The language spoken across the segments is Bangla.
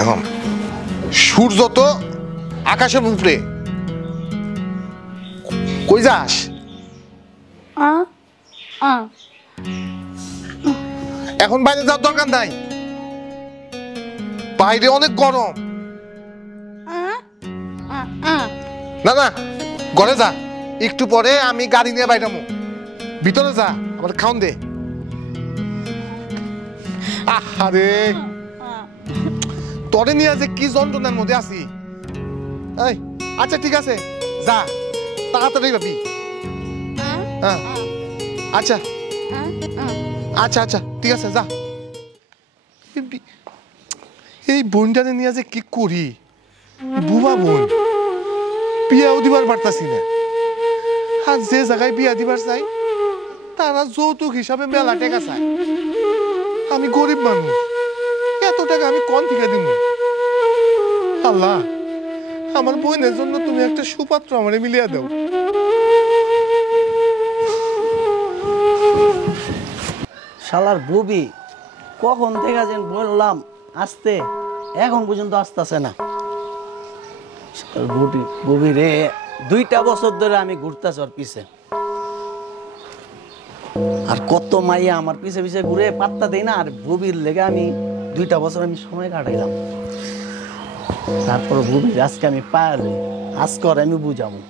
এখন সূর্য তো আকাশের উপরে, কই যাস? এখন বাইরে যাওয়ার দরকার নাই, বাইরে অনেক গরম। না না, ঘরে যা, একটু পরে আমি গাড়ি নিয়ে বাইরামু। ভিতরে যা, আমার খাওন দে। আরে তোরে নিয়ে যে কি যন্ত্রণার মধ্যে আছি। আচ্ছা ঠিক আছে, যা, তাড়াতাড়ি যাবি। হ্যাঁ আচ্ছা আচ্ছা আচ্ছা ঠিক আছে, যা। এই বোনটাকে নিয়ে যে কি করি, বুবা বোন, বিয়াও দিবার পারতাছি না। আর যে জায়গায় বিয়া দিবার চাই তারা যৌতুক হিসাবে মেলা টাকা চায়। আমি গরিব মানুষ, এত টাকা আমি কোন থেকে দিব? আল্লাহ, আমার বোনের জন্য তুমি একটা সুপাত্র আমারে মিলিয়ে দাও। শালার বুবি কখন থেকে যেন বললাম আসতে, এখন পর্যন্ত আসতেছে না। বুবি রে, 2টা বছর ধরে আমি ঘুরতেছি ওর পিছে, আর কত মাইয়া আমার পিছে পিছে ঘুরে পাত্তা দেই না। আর বুবির লেগে আমি 2টা বছর আমি সময় কাটাইলাম। তারপর বুবির আজকে আমি পারলি, আজকে আর আমি বুঝাবো।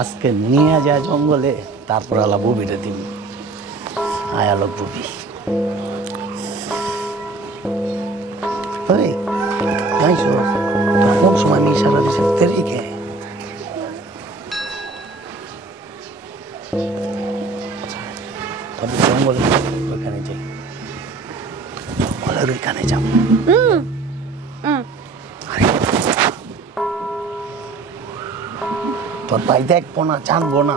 আজকে নিয়ে যায় জঙ্গলে, তারপর আলা বুবিরে দিব। আয়ালো বুবি, কোন সময় আমি ইশারা দিছি তেরিকে? জঙ্গলে ওইখানে যাই, জঙ্গলের ওইখানে যাব। তোর ভাই দেখবো না, জানবো না,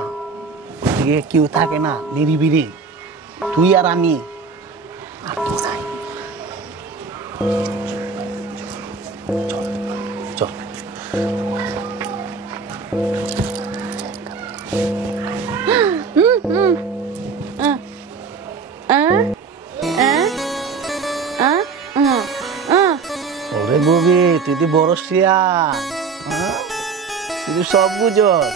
ওদিকে কেউ থাকে না, নিরিবিরি তুই আর আমি আর তো নাই। চল চল। ওরে বুবি, তুই তো বড় শিয়াল, তুই সব বুঝস।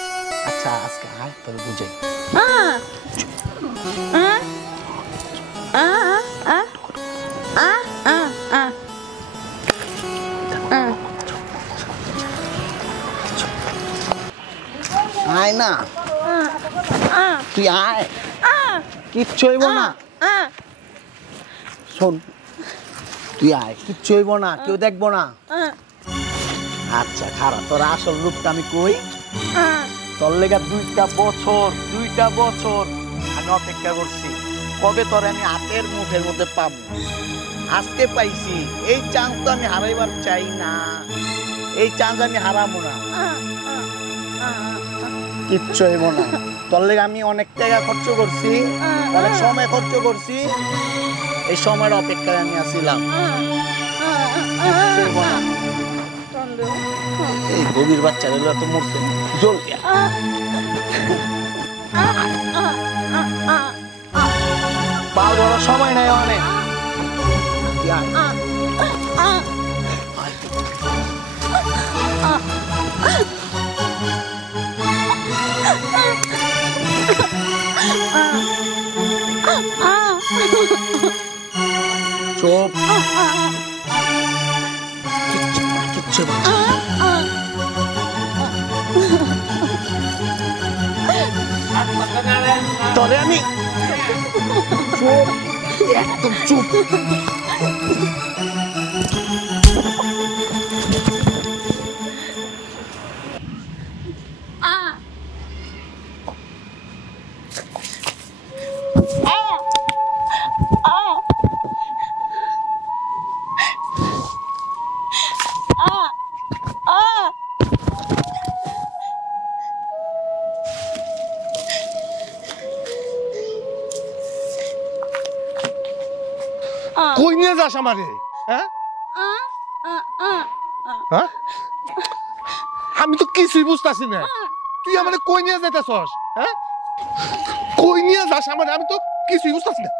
আচ্ছা আজকে আয় তোর বুঝাই। আয় না, তুই আয়, কিচ্ছু হইব না। শোন, তুই আয়, কিচ্ছু হইব না, কেউ দেখবো না। আচ্ছা খারাপ, তোর আসল রূপটা আমি কই। তোর লেগা 2টা বছর আমি অপেক্ষা করছি, কবে তোর আমি হাতের মুঠের মধ্যে পাবো। আজকে পাইছি, এই চান্স তো আমি হারাইবার চাই না, এই চান্স আমি হারাবো না। কিচ্ছু হইব না, তোর লেগে আমি অনেক টাকা খরচ করছি, অনেক সময় খরচ করছি, এই সময়ের অপেক্ষায় আমি আসছিলাম। এই গভীর বাচ্চা এগুলো তো মরছে, জলদি পারবো না, সময় নাই অনেক। চুপ, কিচ্ছু তরে আমি চুপ, একদম চুপ। যাস আমারে? হ্যাঁ হ্যাঁ আমি তো কিছুই বুঝতাছি না, তুই আমারে কই নিয়ে যাইতেছস? হ্যাঁ কই নিয়ে যাস আমারে? আমি তো কিছুই বুঝতাছি না।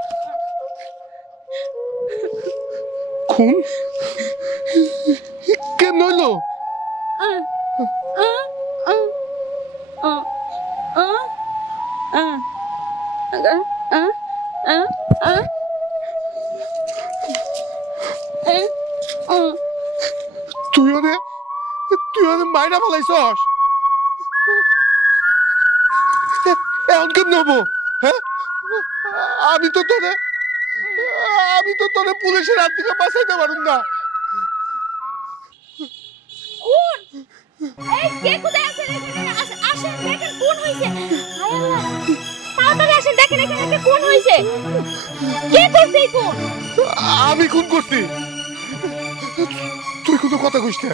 খুন কেন হইলো? তুই ওরে মাইরা ফেলাইছস? এখন কেমন হবো? হ্যাঁ আমি তো তোরে পুলিশের হাত থেকে বাঁচাইতে পারুম না। কোন এই কে কোথায় আছে? এখানে আসেন দেখেন কোন হইছে। হায় আল্লাহ, তাড়াতাড়ি আসেন দেখেন এখানে একটা কোন হইছে। কে করছে এই কোন? আমি খুন করছি। তুই কোনো কথা কইস না।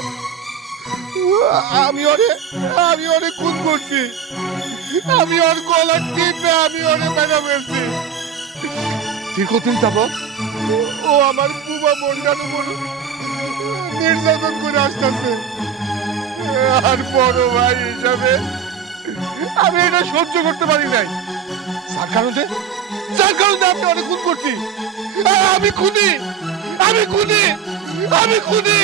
আমি ওরে খুন করছি। আমি ওর গলা টিপে আমি ওরে মেরে ফেলছি। দীর্ঘদিন যাবৎ ও আমার বুবা বোনটার উপর নির্যাতন করে আসতেছে, আর বড় ভাই হিসাবে আমি এটা সহ্য করতে পারি নাই। যার কারণে আমি অনেক খুন করছি। আমি খুনি।